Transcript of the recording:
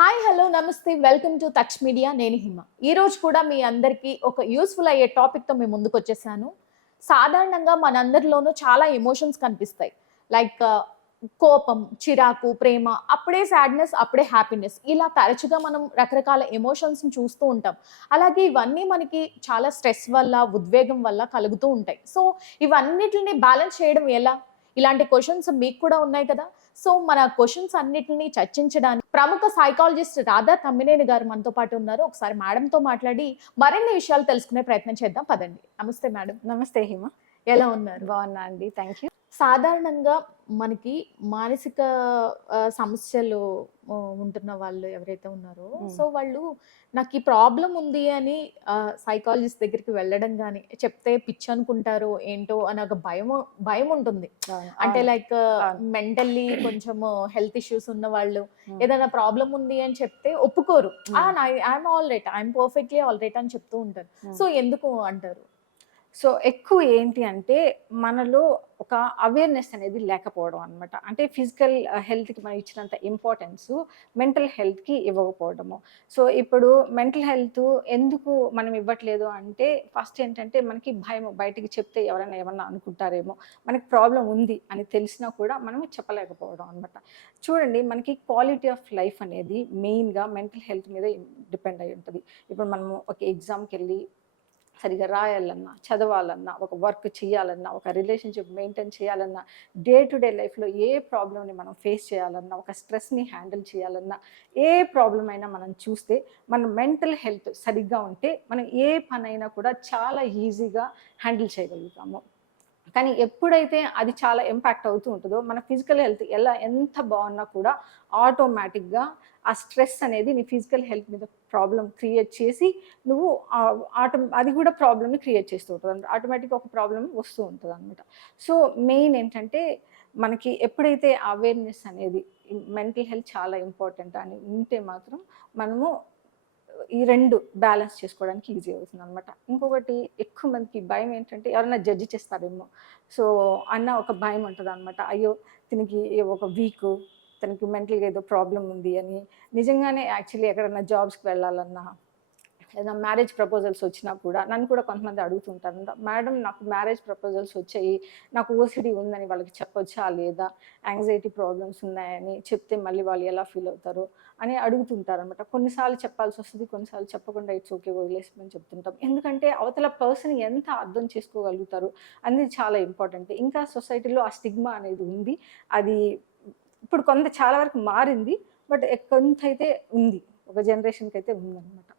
Hi hello నమస్తే. Welcome to touch media నేను హిమ. ఈరోజు కూడా మీ అందరికీ ఒక యూస్ఫుల్ అయ్యే టాపిక్తో మేము ముందుకు వచ్చేసాను. సాధారణంగా మనందరిలోనూ చాలా ఎమోషన్స్ కనిపిస్తాయి. లైక్ uh, కోపం చిరాకు ప్రేమ అప్పుడే సాడ్నెస్ అప్పుడే హ్యాపీనెస్ ఇలా తరచుగా మనం రకరకాల ఎమోషన్స్ని చూస్తూ ఉంటాం. అలాగే ఇవన్నీ మనకి చాలా స్ట్రెస్ వల్ల ఉద్వేగం వల్ల కలుగుతూ ఉంటాయి. సో ఇవన్నిటిని బ్యాలెన్స్ చేయడం ఎలా? ఇలాంటి క్వశ్చన్స్ మీకు కూడా ఉన్నాయి కదా. సో మన క్వశ్చన్స్ అన్నిటిని చర్చించడానికి ప్రముఖ సైకాలజిస్ట్ రాధా తమ్మినేని గారు మనతో పాటు ఉన్నారు. ఒకసారి మేడంతో మాట్లాడి మరిన్ని విషయాలు తెలుసుకునే ప్రయత్నం చేద్దాం. పదండి. నమస్తే మేడం నమస్తే హిమ. ఎలా ఉన్నారు? బాగున్నా అండి. థ్యాంక్ యూ సాధారణంగా మనకి మానసిక ఆ, సమస్యలు ఆ, ఉంటున్న వాళ్ళు ఎవరైతే ఉన్నారో. సో వాళ్ళు నాకు ఈ ప్రాబ్లం ఉంది అని సైకాలజిస్ట్ దగ్గరికి వెళ్ళడం కానీ చెప్తే పిచ్చి అనుకుంటారో ఏంటో అని ఒక భయం భయం ఉంటుంది అంటే లైక్ అవును. మెంటల్లీ కొంచెం హెల్త్ ఇష్యూస్ ఉన్న వాళ్ళు. ఏదైనా ప్రాబ్లం ఉంది అని చెప్తే ఒప్పుకోరు. I'm all right I'm perfectly all right అని చెప్తూ ఉంటారు. సో ఎందుకు అంటారు సో ఎక్కువ ఏంటి అంటే మనలో ఒక అవేర్నెస్ అనేది లేకపోవడం అనమాట అంటే ఫిజికల్ హెల్త్కి uh, మనం ఇచ్చినంత ఇంపార్టెన్స్ మెంటల్ హెల్త్కి ఇవ్వకపోవడము. సో ఇప్పుడు మెంటల్ హెల్త్ ఎందుకు మనం ఇవ్వట్లేదు అంటే ఫస్ట్ ఏంటంటే మనకి భయం బయటికి చెప్తే ఎవరైనా ఏమన్నా అనుకుంటారేమో మనకి ప్రాబ్లం ఉంది అని తెలిసినా కూడా మనం చెప్పలేకపోవడం అనమాట చూడండి మనకి క్వాలిటీ ఆఫ్ లైఫ్ అనేది మెయిన్గా మెంటల్ హెల్త్ మీద డిపెండ్ అయి ఉంటుంది. ఇప్పుడు మనము ఒక ఎగ్జామ్కి వెళ్ళి సరిగా రాయాలన్నా చదవాలన్నా ఒక వర్క్ చేయాలన్నా ఒక రిలేషన్షిప్ మెయింటైన్ చేయాలన్నా డే టు డే లైఫ్లో ఏ ప్రాబ్లమ్ని మనం ఫేస్ చేయాలన్నా ఒక స్ట్రెస్ని హ్యాండిల్ చేయాలన్నా ఏ ప్రాబ్లం అయినా మనం చూస్తే మన మెంటల్ హెల్త్ సరిగ్గా ఉంటే మనం ఏ పనైనా కూడా చాలా ఈజీగా హ్యాండిల్ చేయగలుగుతాము. కానీ ఎప్పుడైతే అది చాలా ఇంపాక్ట్ అవుతూ ఉంటుందో మన ఫిజికల్ హెల్త్ ఎలా ఎంత బాగున్నా కూడా ఆటోమేటిక్గా ఆ స్ట్రెస్ అనేది నీ ఫిజికల్ హెల్త్ మీద ప్రాబ్లం క్రియేట్ చేసి నువ్వు ఆటో అది కూడా ప్రాబ్లమ్ని క్రియేట్ చేస్తూ ఉంటుంది ఆటోమేటిక్గా ఒక ప్రాబ్లం వస్తూ ఉంటుంది అనమాట. సో మెయిన్ ఏంటంటే మనకి ఎప్పుడైతే అవేర్నెస్ అనేది మెంటల్ హెల్త్ చాలా ఇంపార్టెంట్ అని ఉంటే మాత్రం మనము ఈ రెండు బ్యాలెన్స్ చేసుకోవడానికి ఈజీ అవుతుంది అనమాట ఇంకొకటి ఎక్కువ మందికి భయం ఏంటంటే ఎవరైనా జడ్జి చేస్తారేమో. సో అన్న ఒక భయం ఉంటుంది అనమాట అయ్యో దీనికి ఒక వీక్ తనకి మెంటల్గా ఏదో ప్రాబ్లం ఉంది అని. నిజంగానే యాక్చువల్లీ ఎక్కడైనా జాబ్స్కి వెళ్ళాలన్నా ఏదైనా మ్యారేజ్ ప్రపోజల్స్ వచ్చినా కూడా నన్ను కూడా కొంతమంది అడుగుతుంటారు. మేడం నాకు మ్యారేజ్ ప్రపోజల్స్ వచ్చాయి. నాకు ఓసిడి ఉందని వాళ్ళకి చెప్పొచ్చా లేదా? యాంగ్జైటీ ప్రాబ్లమ్స్ ఉన్నాయని చెప్తే మళ్ళీ వాళ్ళు ఎలా ఫీల్ అవుతారు? అని అడుగుతుంటారు అనమాట కొన్నిసార్లు చెప్పాల్సి వస్తుంది కొన్నిసార్లు చెప్పకుండా ఇట్స్ ఓకే వదిలేసమని చెప్తుంటాం. ఎందుకంటే అవతల పర్సన్ ఎంత అర్థం చేసుకోగలుగుతారు అనేది చాలా ఇంపార్టెంట్ ఇంకా సొసైటీలో ఆ స్టిగ్మా అనేది ఉంది. అది ఇప్పుడు కొంత చాలా వరకు మారింది. బట్ కొంత అయితే ఉంది ఒక జనరేషన్కి అయితే ఉందన్నమాట.